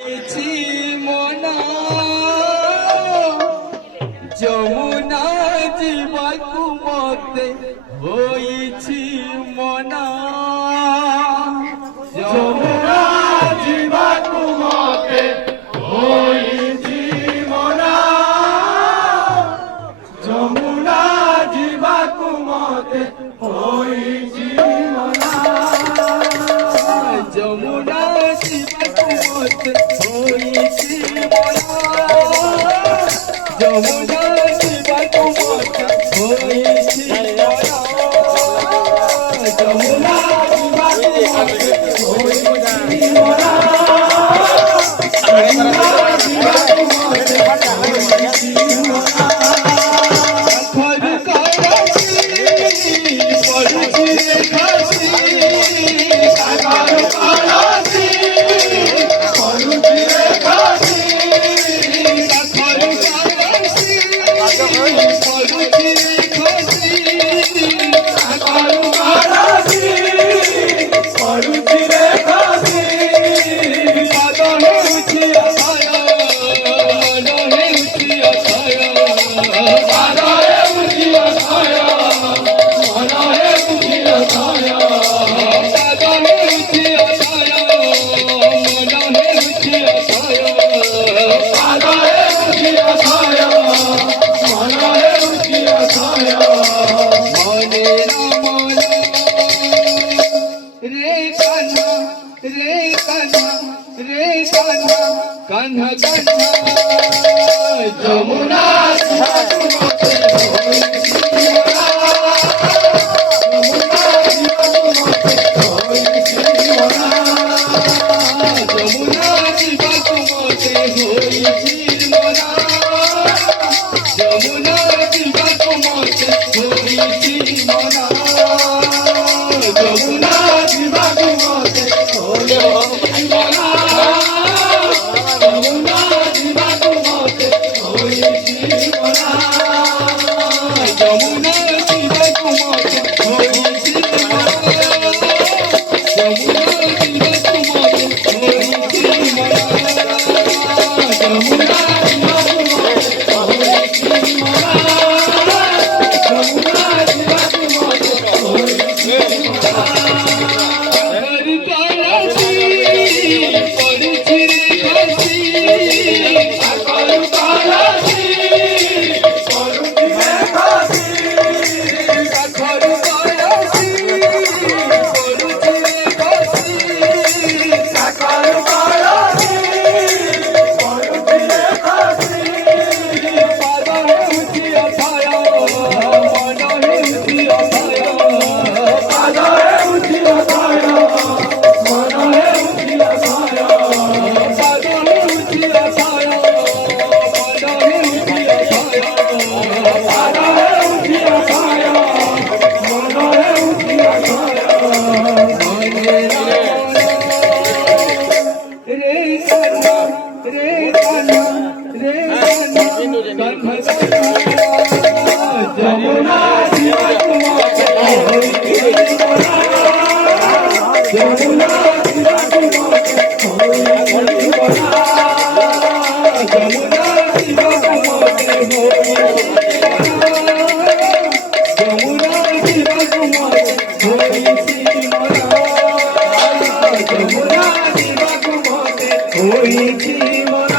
মনা যমুনা জীবাকু মতে হইছি মনা যমুনা জীবাকু মতে হইছি মনা যমুনা জীবাকু মতে হইছি মনা যমুনা জীবাকু মতে হইছি মনা যমুনা জীবাকু মতে হইছি মনা যমুনা জীবাকু মতে হইছি মনা যমুনা জীবাকু মতে হইছি মনা খর কাশি পড়ছি কাশি সাগর কাশি পড়ছি কাশি খর কাশি পড়ছি কাশি সাগর কাশি পড়ছি কাশি পাগল হইছি আশায় মন হইছি আশায় সাগরে উঠিয়া ছায়া মনরে উঠিয়া ছায়া পাগল হইছি আশায় মন হইছি আশায় সাগরে উঠিয়া ছায়া মনরে উঠিয়া ছায়া মনে রামন রে কান্না রে কান্না রে কান্না কান্না কান্না যমুনা জীবাকু মতে হইছি মনা যমুনা জীবাকু মতে হইছি মনা যমুনা জীবাকু মতে হইছি মনা যমুনা জীবাকু মতে হইছি মনা যমুনা জীবাকু মতে হইছি মনা যমুনা জীবাকু মতে হইছি মনা যমুনা জীবাকু মতে হইছি মনা যমুনা জীবাকু মতে হইছি মনা যমুনা হরি কাশি পড়ছি কাশি সাগর কাশি পড়ছি কাশি খর কাশি পড়ছি কাশি সাগর কাশি পড়ছি কাশি পাগল হইছি আশায় মন হইছি আশায় সাগরে উঠিয়া ছায়া মনরে উঠিয়া ছায়া পাগল হইছি আশায় মন হইছি আশায় সাগরে উঠিয়া ছায়া মনরে উঠিয়া ছায়া মনে রামন রে কান্না রে কান্না রে কান্না কান্না যমুনা জীবাকু মতে হইছি মনা যমুনা জীবাকু মতে হইছি মনা যমুনা জীবাকু মতে হইছি যমুনা জীবাকু মতে হইছি মনা যমুনা জীবাকু মতে হইছি মনা